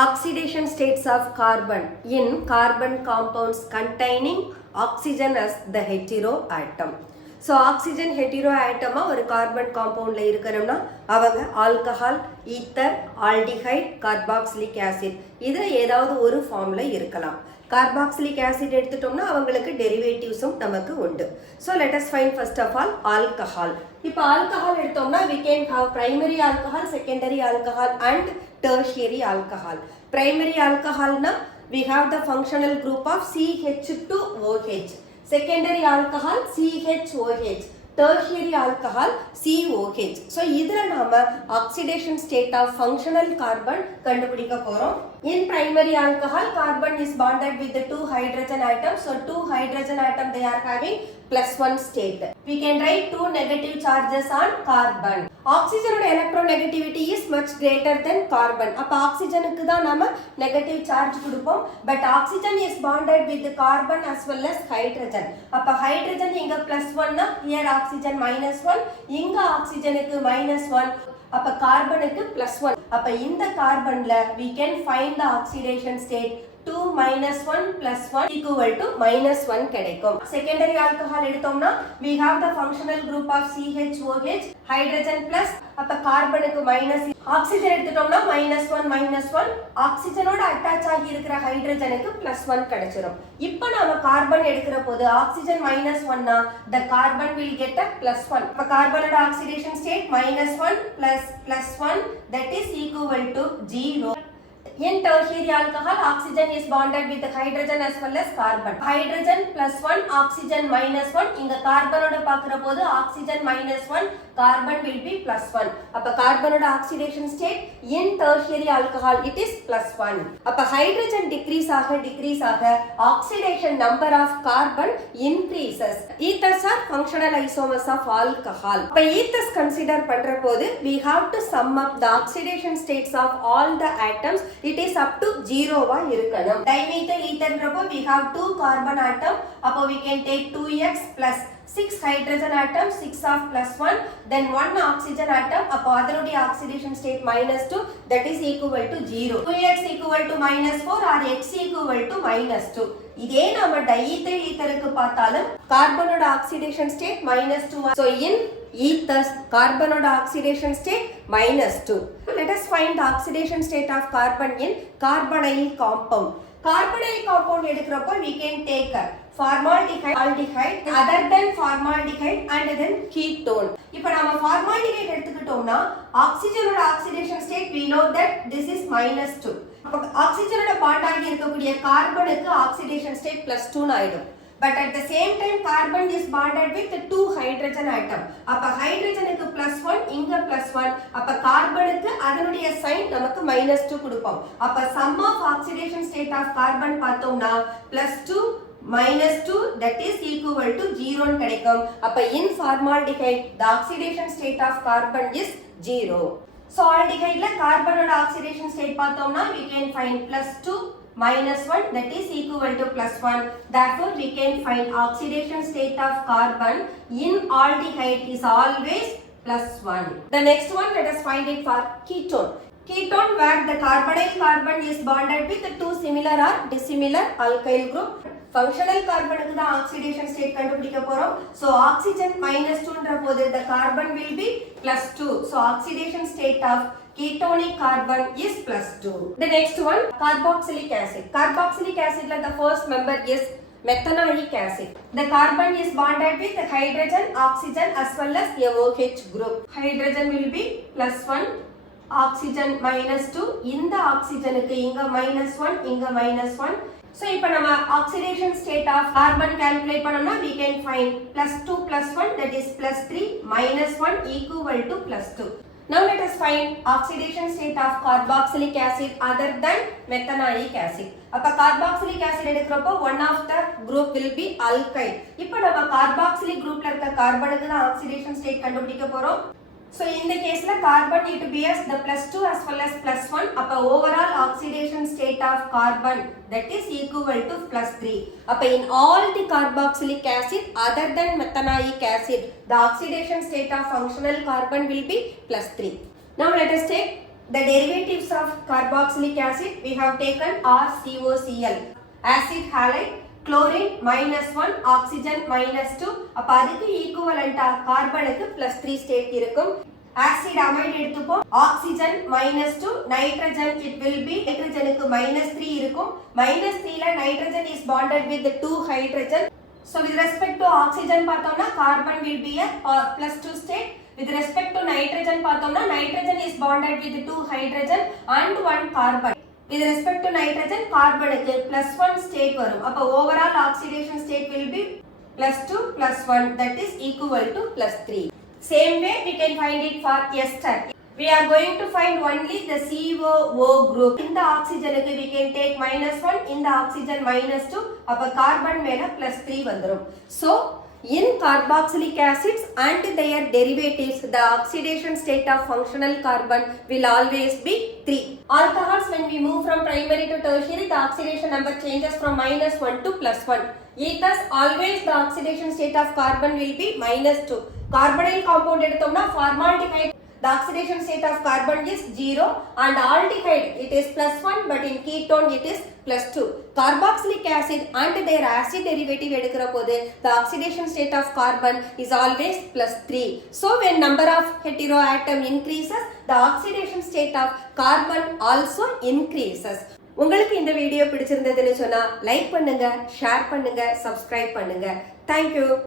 Oxidation states of carbon in carbon compounds containing oxygen as the hetero atom. So oxygen hetero ஆட்டமாக ஒரு கார்பன் காம்பவுண்டில் இருக்கணும்னா அவங்க alcohol, ether, aldehyde, carboxylic acid இதில் ஏதாவது ஒரு ஃபார்மில் இருக்கலாம். கார்பாக்சிலிக் ஆசிட் எடுத்துட்டோம்னா அவங்களுக்கு டெரிவேட்டிவ்ஸும் நமக்கு உண்டு. So let us find first of all alcohol. இப்போ ஆல்கஹால் எடுத்தோம்னா we can have primary alcohol, secondary alcohol and tertiary alcohol. Primary alcohol na we have the functional group of CH2OH. Secondary alcohol CHOH. Tertiary alcohol COH. So இதுல நாம oxidation state of functional carbon கண்டுபிடிக்க போறோம். In primary alcohol, carbon is bonded with the two hydrogen atoms. So two hydrogen atoms they are having +1 state. We can write two negative charges on carbon. Oxygen electronegativity is much greater than carbon. அப்ப ஆக்சிஜனுக்கு தான் நாம negative charge கொடுப்போம். But oxygen is bonded with the carbon as well as hydrogen. அப்ப hydrogen இங்க +1 னா here oxygen -1, இங்க ஆக்சிஜனுக்கு -1. அப்ப கார்பனுக்கு +1. அப்ப இந்த கார்பன்ல we can find the oxidation state 2 - 1 + 1 equal to -1 கிடைக்கும். Secondary alcohol எடுத்தோம்னா we have the functional group of CHOH, hydrogen plus, அப்ப கார்பனுக்கு மைனஸ், ஆக்சிஜன் எடுத்துட்டோம்னா -1 ஆக்சிஜனோட அட்டாச் ஆகி இருக்கிற ஹைட்ரஜனுக்கு +1 கிடைச்சிரும். இப்போ நாம கார்பன் எடுக்கிற போது ஆக்சிஜன் -1 னா the carbon will get a +1. அப்ப கார்பனோட oxidation state -1 + +1 that is equal to 0. In tertiary alcohol, oxygen is bonded with the hydrogen as well as carbon. Hydrogen +1, oxygen -1. இங்க கார்பனோட பார்க்கிற போது oxygen -1, carbon will be +1. அப்ப கார்பனோட oxidation state in tertiary alcohol it is +1. அப்ப hydrogen decrease ஆக oxidation number of carbon increases. Ethers are functional isomers of alcohol. அப்ப ethers consider பண்ற போது we have to sum up the oxidation states of all the atoms. It is up to 0 வா இருக்கணும். Dimethyl etherன்றப்போ we have 2 carbon atom. அப்போ we can take 2x plus 6 hydrogen atom, 6 of +1, then 1 oxygen atom. அப்போ அதனுடைய oxidation state -2, that is equal to 0. 2x equal to -4 or x equal to -2. இதே நாம diethyl ஈத்தருக்கு பார்த்தாலும் கார்பனோட oxidation state -2. So in ethers, கார்பனோட oxidation state -2. Let us find the oxidation state of carbon in carbonyl compound. Carbonyl compound எடுக்கிறப்போ we can take formaldehyde, aldehyde, other than formaldehyde and then ketone. இப்போ நாம formaldehyde எடுத்துக்கிட்டோம்னா ஆக்சிஜனோட oxidation state we know that this is -2. அப்ப ஆக்சிஜனோட பாண்ட் ஆகி இருக்கக்கூடிய கார்பனுக்கு ஆக்சிடேஷன் ஸ்டேட் +2 ஆயிடும். But at the same time carbon is bonded with 2 hydrogen atom. அப்ப ஹைட்ரஜனுக்கு +1, இங்க +1. அப்ப கார்பனுக்கு அதனுடைய சைன் நமக்கு -2 கொடுப்போம். அப்ப sum of oxidation state of carbon பார்த்தோம்னா +2 -2 that is equal to 0 கிடைக்கும். அப்ப in formaldehyde the oxidation state of carbon is 0. So aldehyde ல கார்பனோட oxidation state பார்த்தோம்னா we can find +2 -1 that is equal to +1. Therefore we can find oxidation state of carbon in aldehyde is always +1. The next one, let us find it for ketone. Ketone where the carbonyl carbon is bonded with two similar or dissimilar alkyl group. Functional carbon தான் oxidation state கண்டுபிடிக்க போறோம். So oxygen -2ன்ற போது the carbon will be +2. So oxidation state of ketonic carbon is +2. The next one, carboxylic acid. Carboxylic acid la the first member is methanoic acid. The carbon is bonded with hydrogen, oxygen as well as a OH group. Hydrogen will be +1, oxygen -2. இந்த ஆக்சிஜனுக்கு இங்க -1, இங்க -1. So இப்போ நம்ம oxidation state of carbon calculate பண்ணோம்னா we can find +2 + 1 that is +3 -1 equal to +2. Now let us find oxidation state of carboxylic acid other than methanoic acid. அப்ப carboxylic acid எடுக்கிறப்போ one of the group will be alkyl. இப்போ நம்ம carboxylic groupல இருக்க கார்பனுக்கு தான் oxidation state கண்டுபிடிக்க போறோம். So in the case la carbon need to be as the +2 as well as +1. அப்ப overall oxidation state of carbon that is equal to +3. அப்ப in all the carboxylic acid other than methanoic acid the oxidation state of functional carbon will be +3. Now let us take The derivatives of carboxylic acid, we have taken RCOCl. Acid halide, chlorine -1, oxygen -2. அப்ப அதுக்கு ஈக்குவலண்டா கார்பனுக்கு +3 ஸ்டேட் இருக்கும். Acid amide எடுத்துப்போம். ஆக்சிஜன் -2, nitrogen it will be நைட்ரஜனுக்கு -3 இருக்கும். -3ல nitrogen is bonded with 2 hydrogen. So with respect to oxygen பார்த்தோம்னா carbon will be a +2 state. With respect to nitrogen பார்த்தோம்னா nitrogen is bonded with 2 hydrogen and 1 carbon. With respect to nitrogen கார்பனுக்கு +1 state வரும். அப்ப overall oxidation state will be +2 +1, that is equal to +3. Same way we can find it for ester. We are going to find only the COO group. In the oxygen we can take -1, in the oxygen -2. அப்ப கார்பன் மேல +3 வந்துரும். So in carboxylic acids and their derivatives, the oxidation state of functional carbon will always be 3. Alcohols, when we move from primary to tertiary, the oxidation number changes from -1 to +1. Ethers, always the oxidation state of carbon will be -2. Carbonyl compound எடுத்தோம்னா formaldehyde, the oxidation state of carbon is 0, and aldehyde it is +1, but in ketone it is +2. Carboxylic acid and their acid derivative எடுக்கிற போது the oxidation state of carbon is always +3. So when number of hetero atom increases, the oxidation state of carbon also increases. உங்களுக்கு இந்த வீடியோ பிடிச்சிருந்ததுன்னு சொன்னா லைக் பண்ணுங்க, ஷேர் பண்ணுங்க, சப்ஸ்கிரைப் பண்ணுங்க. Thank you.